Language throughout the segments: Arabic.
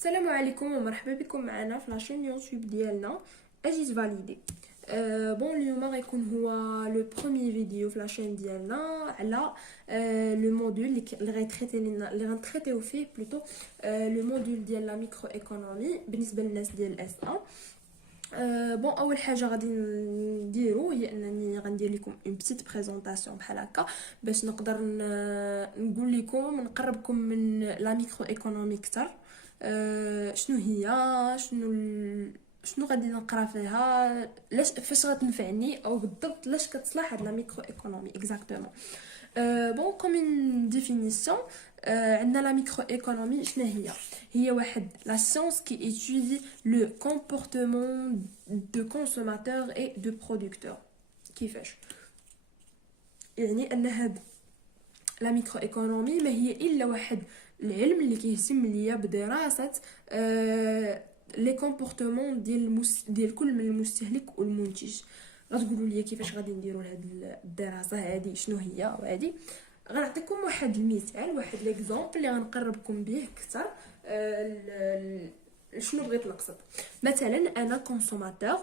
السلام عليكم ومرحبا بكم معنا في لاشين يوتيوب ديالنا اجي فاليدي. بون اليوم غيكون هو لو بروميير فيديو في لاشين ديالنا على لو موديول اللي غيتريتي لنا اللي غنتريتيو فيه بلوتو لو موديول ديال لا ميكرو ايكونومي بالنسبه للناس ديال الاس ا. بون اول حاجه غادي نديرو هي انني غندير لكم اون بيتيت بريزونطاسيون بحال هكا باش نقدر نقول لكم نقربكم من لا ميكرو ايكونومي اكثر. شنو هي، شنو غادي نقرا فيها، لاش فاش غتنفعني او بالضبط لاش كتصلح هاد لا ميكرو ايكونومي اكزاكتومون. بون كوم اون ديفينيسيون، عندنا لا ميكرو ايكونومي شنو هي واحد لا سيونس كي ايتودي لو كومبورتمون دو كونسوماتور اي دو برودكتور. كيفاش يعني ان هاد لا ميكرو ايكونومي ما هي الا واحد العلم اللي كيهتم ليا بدراسه لي كومبورتمون ديال كل من المستهلك والمنتج. غتقولوا لي كيفاش غادي نديروا هاد الدراسه هذه شنو هي وهذه. غنعطيكم واحد المثال، واحد ليكزامبل اللي غنقربكم به اكثر. شنو بغيت نقصد؟ مثلا انا كونسوماتور،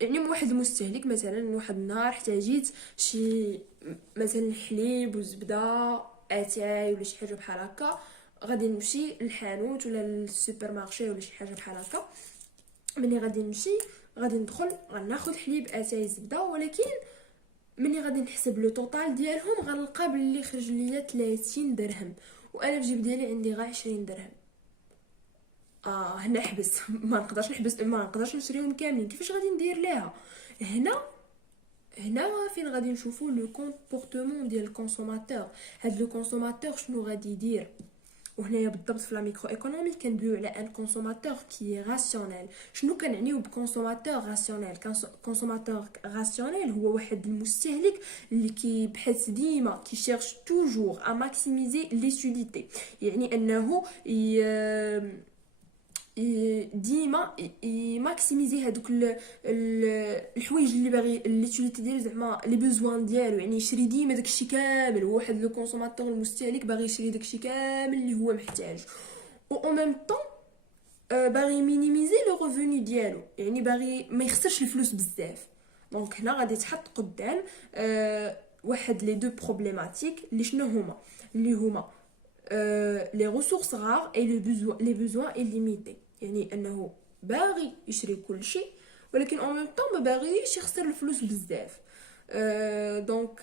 يعني واحد المستهلك، مثلا واحد النهار احتاجيت شي مثلا حليب وزبده اتاي ولا شي حاجه بحال هكا، غادي نمشي للحانوت ولا للسوبر مارشي ولا شي حاجه بحال هكا. ملي غادي نمشي غادي ندخل غناخذ حليب اتاي زبده، ولكن ملي غادي نحسب لو توتال ديالهم غنلقى بلي خرج ليا 30 درهم وانا في جيب ديالي عندي غير 20 درهم. هنا حبس ما نقدرش نشريهم كاملين. كيفاش غادي ندير ليها؟ هنا فين غادي نشوفوا لو كومبورتمون ديال الكونسوماتور. هاد لو كونسوماتور شنو غادي يدير؟ وهنايا بالضبط في لا ميكرو ايكونومي كندويو على ان كونسوماتور كي راسيونيل. شنو كنعنيو بكونسوماتور راسيونيل؟ كونسوماتور راسيونيل هو واحد المستهلك اللي كيبحث ديما كيشيرش توجور ا ماكسيميزي ليتيليتي، يعني انه ديما يماكسيميزي هذوك الحوايج اللي باغي ليتيليتي ديالو، زعما لي بوزوان ديالو، يعني يشري ديما داكشي كامل. هو واحد لو كونسوماتور المستهلك باغي يشري داكشي كامل اللي هو محتاج، و او ميم طون باغي مينيميزي لو ريفوني ديالو، يعني باغي ما يخسرش الفلوس بزاف. دونك هنا غادي تحط قدام واحد لي دو بروبليماتيك اللي شنو هما، اللي هما لي ريسورس رار اي لي بوزوان illimité، يعني انه باغي يشري كل شيء ولكن اون ميم طون ما باغيش يخسر الفلوس بزاف. دونك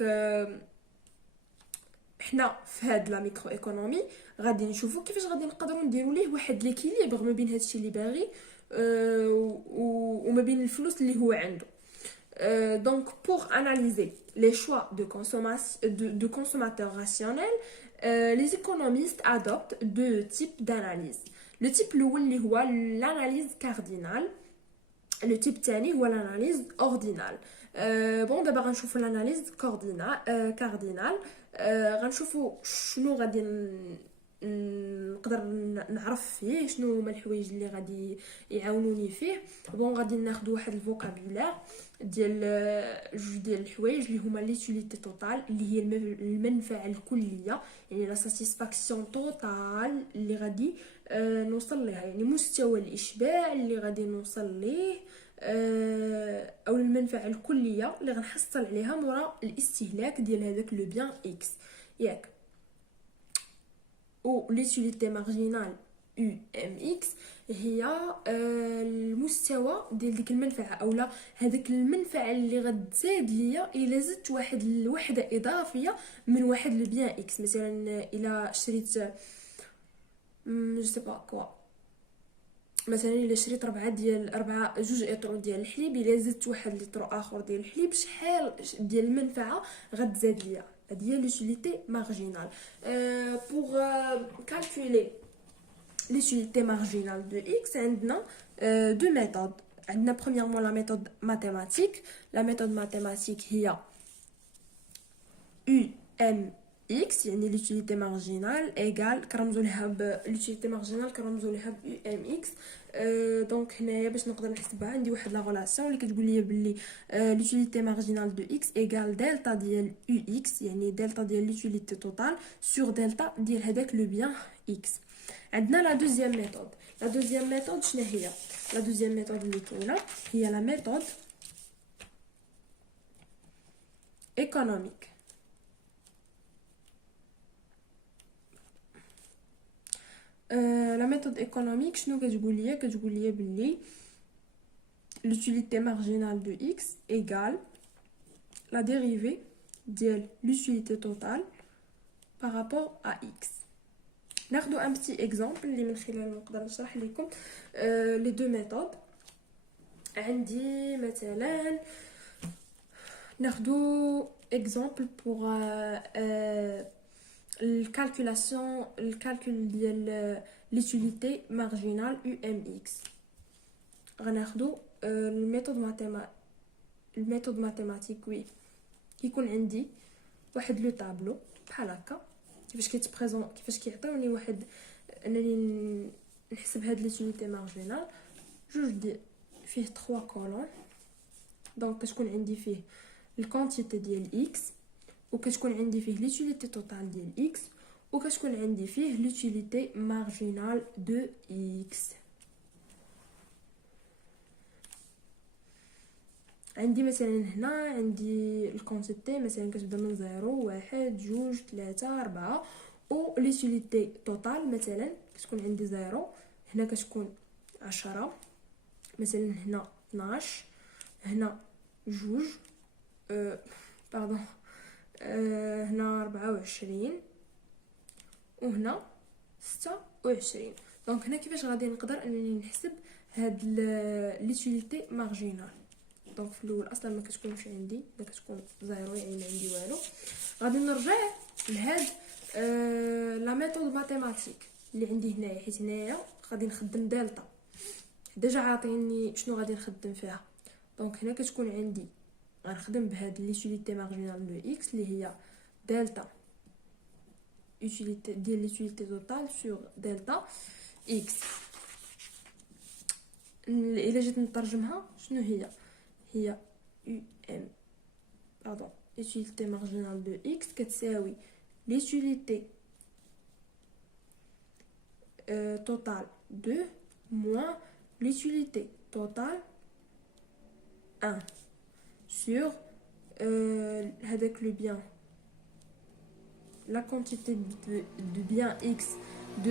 حنا في هاد لا ميكرو ايكونومي غادي نشوفوا كيفاش غادي نقدروا نديروا ليه واحد ليكيليبر ما بين هادشي اللي باغي وما بين الفلوس اللي هو عنده. Donc, pour analyser les choix de consommateurs rationnels, les économistes adoptent deux types d'analyse. Le type اللي هو l'analyse cardinale. Le type الثاني هو l'analyse ordinale. بون دابا غنشوفوا l'analyse cardinale. غنشوفوا شنو غادي نقدر نعرف فيه، شنو هما الحوايج اللي غادي يعاونوني فيه. بون غادي ناخذ واحد الفوكابولير ديال جوج ديال الحوايج اللي هما ليتيليتي توتال، اللي هي المنفعه الكليه، يعني لا ساتيسفاكسيون توتال اللي غادي نوصل لها، يعني مستوى الاشباع اللي غادي نوصل ليه، او المنفعه الكليه اللي غنحصل عليها مورا الاستهلاك ديال هذاك لو بيان اكس ياك. و ليتيليتي مارجينال UMX هي المستوى ديال ديك المنفعه، اولا هذيك المنفعه اللي غتزاد ليا الا زدت واحد الوحده اضافيه من واحد لو بيان اكس. مثلا الا شريت جو سي با كوا، مثلا الا شريت 4 جوج اطرو ديال الحليب، الا زدت واحد لتر اخر ديال الحليب شحال ديال المنفعه غتزاد ليا. هذه هي l'utilité marginale. Pour calculer l'utilité marginale de x, عندنا deux méthodes. عندنا premièrement la méthode mathématique. La méthode mathématique هي UMX، يعني l'utilité marginale égale كرمزوا لها l'utilité marginale كرمزوا لها UMX. دونك هنايا باش نقدر نحسبها عندي واحد لا غولاسيون اللي كتقول لي بلي l'utilité marginale de x égale delta ديال UX، يعني delta ديال l'utilité totale sur delta ديال هذاك لو بيان x. عندنا لا دوزيام ميثود. لا دوزيام ميثود شنو هي؟ لا دوزيام ميثود اللي كاينه هي لا ميثود ايكونوميك. لا ميثود ايكونوميك شنو كتقول ليا؟ كتقول ليا باللي l'utilité marginale de x égale la dérivée ديال l'utilité totale par rapport à x. ناخذ un petit exemple اللي من خلاله نقدر نشرح لكم les deux méthodes. عندي مثلا ناخذ exemple pour le calcul ديال l'utilité marginale UMX. غناخذ الميثود ماتيماتيك. وي كيكون عندي واحد لو طابلو بحال هكا كيفاش كيعطيوني واحد انني نحسب هاد ليتونيتي مارجينال. فيه 3 كولون. دونك كتكون عندي فيه الكونتيتي ديال x وكتكون عندي فيه ليتونيتي توتال ديال x وكتكون عندي فيه ليتونيتي مارجينال دو x. عندي مثلا هنا عندي الكونتيتي مثلا كتبدا من 0 1 2 3 4 و ليتونيتي توتال مثلا كتكون عندي 0 هنا كتكون 10 مثلا هنا 12 هنا 2 هنا 24 وهنا 26. دونك هنا كيفاش غادي نقدر انني نحسب هاد ليتونيتي مارجينال؟ دونك في الاول اصلا ما كتكونش عندي، الا كتكون زيرو يعني ما عندي والو. غادي نرجع لهاد لا ميثود ماتيماتيك اللي عندي هنايا، حيت هنايا غادي نخدم دلتا ديجا عاطيني شنو غادي نخدم فيها. دونك هنا كتكون عندي غنخدم بهاد ليتونيتي مارجينال دو اكس اللي هي دلتا يوتيليتي ديال ليتونيتي توتال سور دلتا اكس. الا جيت نترجمها شنو هي utilité marginale de x كتساوي l'utilité totale 2 moins l'utilité totale 1 sur هذاك le bien, la quantité de bien x2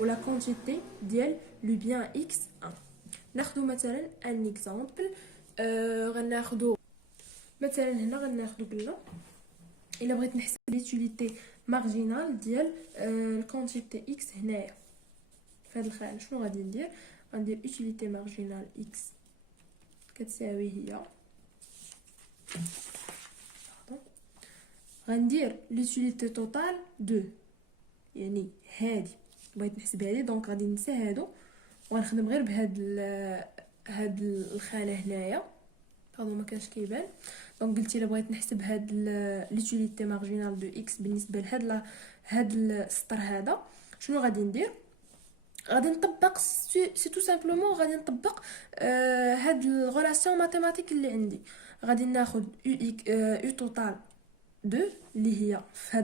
ou la quantité ديال le bien x1. ناخذ مثلا un exemple. غناخذ مثلا هنا غناخذ بلا الا بغيت نحسب ليتوليتي مارجينال ديال الكونتيتي اكس هنايا في هذا الخانه. شنو غادي ندير؟ غندير يوتيليتي مارجينال اكس كتساوي هي غندير ليتوليتي توتال 2 يعني هادي بغيت نحسب هادي. دونك غادي ننسى هادو وغنخدم غير هاد الخانه هنايا. هادو ما كانش كيبان. دونك قلتي الا بغيت نحسب هاد ليتوليتي مارجينال دو اكس بالنسبه هاد السطر هذا، شنو غادي ندير؟ غادي نطبق سي تو سامبلومون غادي نطبق هاد الغولاسيون ماتيماتيك اللي عندي. غادي ناخذ يو توتال 2 اللي هي في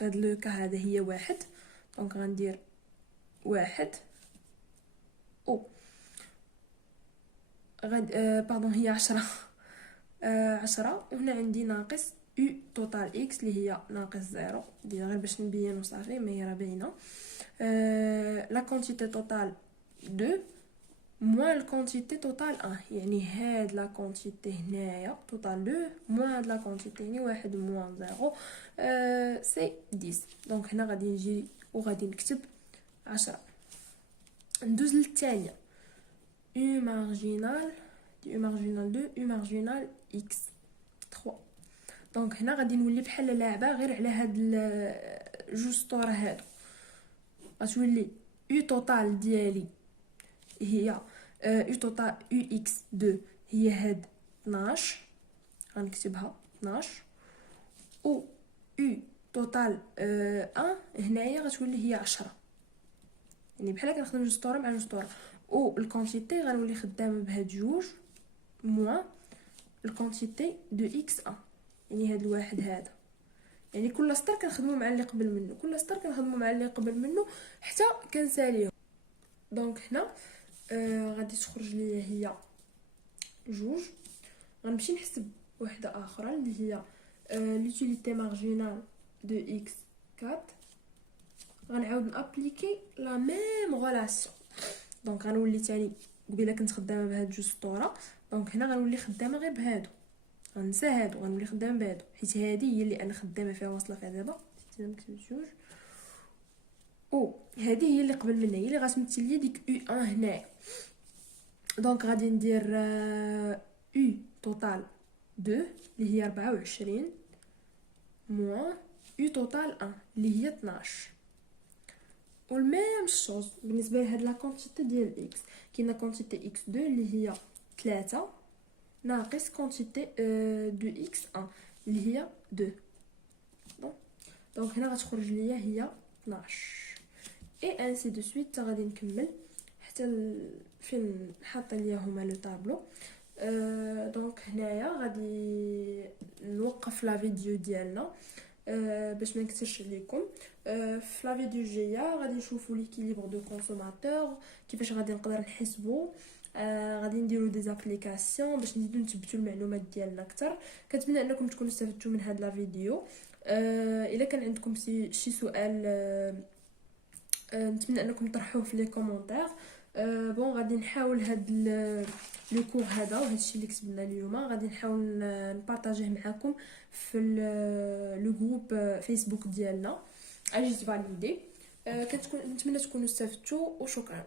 هاد لو كا هذا هي 1. دونك غندير 1 او هي 10 10 وهنا عندي ناقص u توتال x اللي هي ناقص 0 ديال غير باش نبين وصافي ما هي راه باينه. لا كونتيتي توتال 2 موان الكونتيتي توتال 1 يعني هاد لا كونتيتي هنايا توتال 2 موان هاد لا كونتيتي يعني 1 موان 0 سي 10. دونك هنا غادي نجي وغادي نكتب 10. ندوز للثانيه u marginal 2 u marginal x 3. دونك هنا غادي نولي بحال لاعبه غير على هاد جوج سطور هادو. غتولي u توتال ديالي هي u توتال ux 2 هي هاد 12 غنكتبها 12 و u توتال 1 هنايا غتولي هي 10 يعني بحال كنخدم جوج سطور مع جوج سطور. و الكونتيتي غنولي خدامه بهاد جوج موان الكونتيتي دو x1 يعني هاد الواحد هذا يعني كل سطر كنخدموا مع اللي قبل منه، كل سطر كنخدموا مع اللي قبل منه حتى كنساليهم. دونك هنا غادي تخرج ليا هي جوج. غنمشي نحسب وحده اخرى اللي هي لوتيليتي مارجينال دو اكس 4. غنعاود نابليكي لا ميم غولاسيون. دونك غنولي تاني قبيله كنت خدامه بهاد جوج سطوره، دونك هنا غنولي خدامه غير بهادو، غنسى هادو غنولي خدامه بهادو، حيت هادي هي اللي انا خدامه فيها واصله فيها دابا. نسيت نكتب جوج، او هادي هي اللي قبل منها، هي اللي غتمثل لي ديك او 1 هنايا. دونك غادي ندير او توتال 2 اللي هي 24 موان او توتال 1 اللي هي 12. والميم شوز بالنسبه لهاد لا كونتيتي ديال اكس، كاينه كونتيتي اكس 2 اللي هي 3 ناقص كونتيتي دو اكس 1 اللي هي 2. دونك هنا غتخرج ليا هي 12 اي انسي دو سويت. غادي نكمل حتى فين حاطه ليا هما لو طابلو. دونك هنايا غادي نوقف لا فيديو ديالنا باش ما نكثرش عليكم. في لا فيديو الجايه غادي نشوفوا ليكيليبر دو كونسوماتور، كيفاش غادي نقدر نحسبوا. غادي نديروا دي زابليكاسيون باش نزيدو نثبتوا المعلومات ديالنا اكثر. كنتمنى انكم تكونوا استفدتوا من هاد لا فيديو. الا كان عندكم شي سؤال نتمنى انكم تطرحوه في لي كومونتير. بون غادي نحاول هاد لو كور هذا وهذا الشيء اللي كتبنا اليوم غادي نحاول نبارطاجيه معكم في لو جروب فيسبوك ديالنا اجيز فاليدي. نتمنى تكونوا استفدتوا وشكرا.